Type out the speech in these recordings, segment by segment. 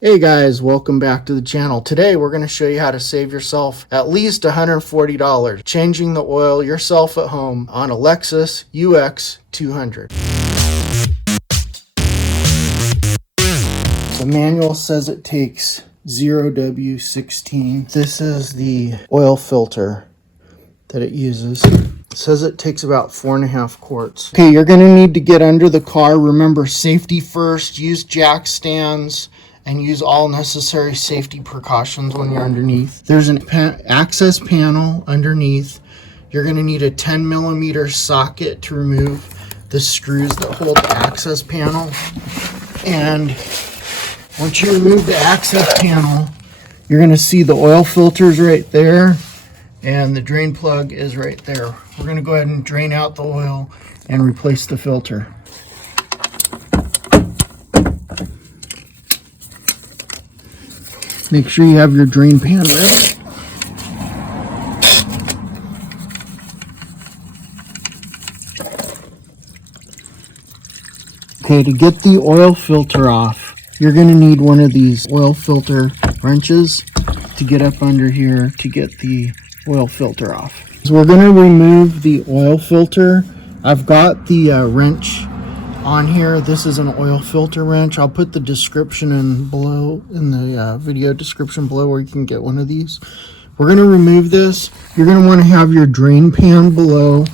Hey guys, welcome back to the channel. Today we're going to show you how to save yourself at least $140 changing the oil yourself at home on a Lexus UX200. The manual says it takes 0W16. This is the oil filter that it uses. It says it takes about 4.5 quarts. Okay, you're going to need to get under the car. Remember, safety first. Use jack stands and use all necessary safety precautions when you're underneath. There's an access panel underneath. You're going to need a 10mm socket to remove the screws that hold the access panel. And once you remove the access panel, you're going to see the oil filters right there. And the drain plug is right there. We're going to go ahead and drain out the oil and replace the filter. Make sure you have your drain pan ready. Okay, to get the oil filter off, you're going to need one of these oil filter wrenches to get up under here to get the oil filter off. So we're going to remove the oil filter. I've got the wrench on here. This is an oil filter wrench. I'll put the description in the video description below where you can get one of these. We're going to remove this. You're going to want to have your drain pan below.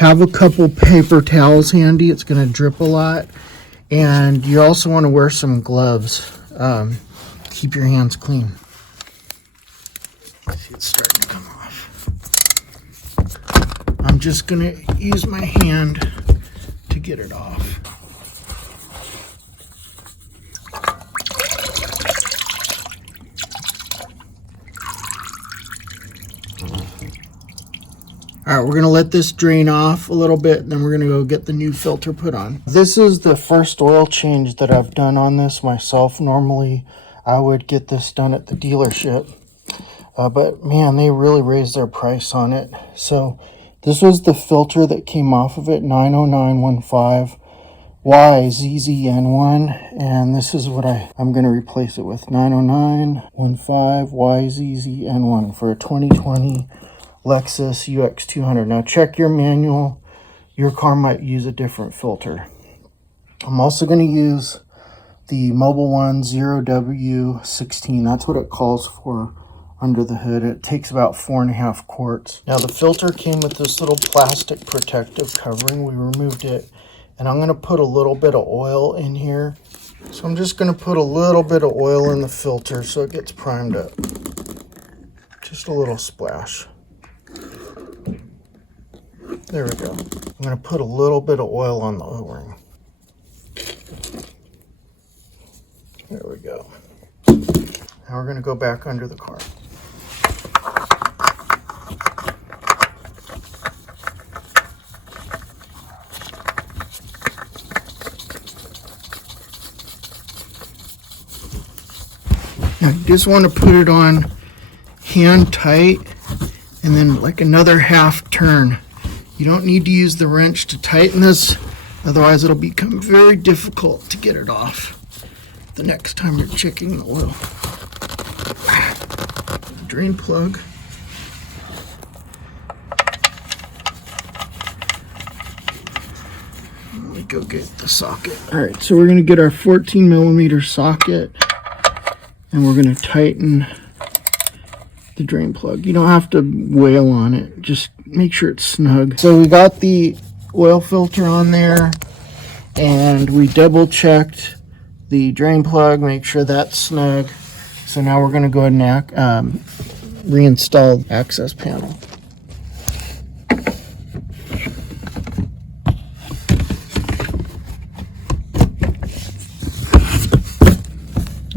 Have a couple paper towels handy. It's going to drip a lot. And you also want to wear some gloves. Keep your hands clean. See, it's starting to come off. I'm just going to use my hand to get it off. All right, we're going to let this drain off a little bit, and then we're going to go get the new filter put on. This is the first oil change that I've done on this myself. Normally, I would get this done at the dealership. But man, they really raised their price on it. So this was the filter that came off of it, 90915 YZZN1, and this is what I'm going to replace it with, 90915 YZZN1 for a 2020 Lexus UX200. Now check your manual. Your car might use a different filter. I'm also going to use the Mobile One 0W16. That's what it calls for under the hood. It takes about 4.5 quarts. Now the filter came with this little plastic protective covering. We removed it, and I'm going to put a little bit of oil in here. So I'm just going to put a little bit of oil in the filter so it gets primed up. Just a little splash. There we go. I'm going to put a little bit of oil on the O-ring. There we go. Now we're going to go back under the car. Now you just want to put it on hand tight and then like another half turn. You don't need to use the wrench to tighten this, otherwise it'll become very difficult to get it off the next time you're checking the oil. Drain plug. Let me go get the socket. All right, so we're going to get our 14mm socket and we're going to tighten the drain plug. You don't have to wail on it, just make sure it's snug. So we got the oil filter on there and we double checked the drain plug, make sure that's snug. So now we're going to go ahead and reinstall the access panel.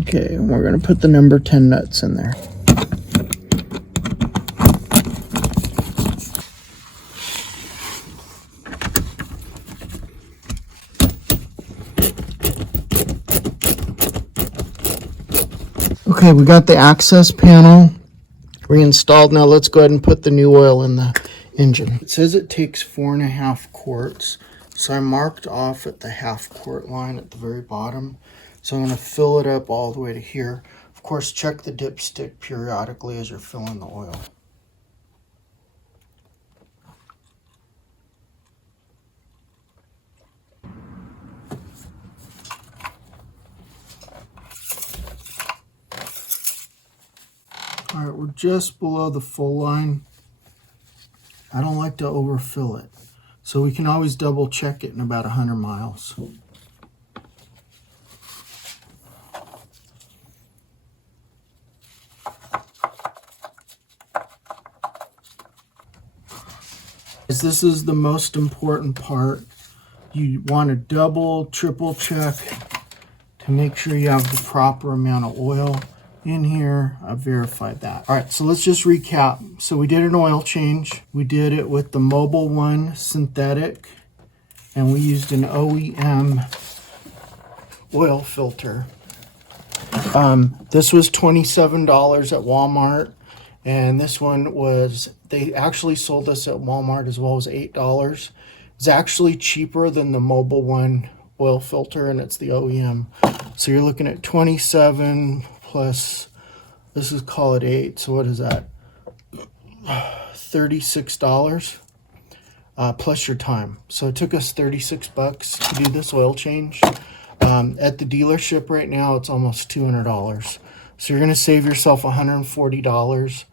Okay, and we're going to put the number 10 nuts in there. Okay, we got the access panel reinstalled. Now let's go ahead and put the new oil in the engine. It says it takes 4.5 quarts. So I marked off at the half quart line at the very bottom. So I'm going to fill it up all the way to here. Of course, check the dipstick periodically as you're filling the oil. All right, we're just below the full line. I don't like to overfill it, so we can always double check it in about 100 miles. This is the most important part. You want to double, triple check to make sure you have the proper amount of oil in here. I've verified that. All right, so let's just recap. So we did an oil change. We did it with the Mobil 1 synthetic, and we used an OEM oil filter. This was $27 at Walmart, and this one was, they actually sold this at Walmart as well as $8. It's actually cheaper than the Mobil 1 oil filter, and it's the OEM. So you're looking at 27 plus, this is, call it 8, so what is that? $36 plus your time. So it took us 36 bucks to do this oil change. At the dealership right now, it's almost $200. So you're going to save yourself $140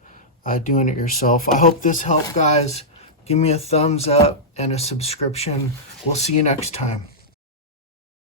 doing it yourself. I hope this helped, guys. Give me a thumbs up and a subscription. We'll see you next time.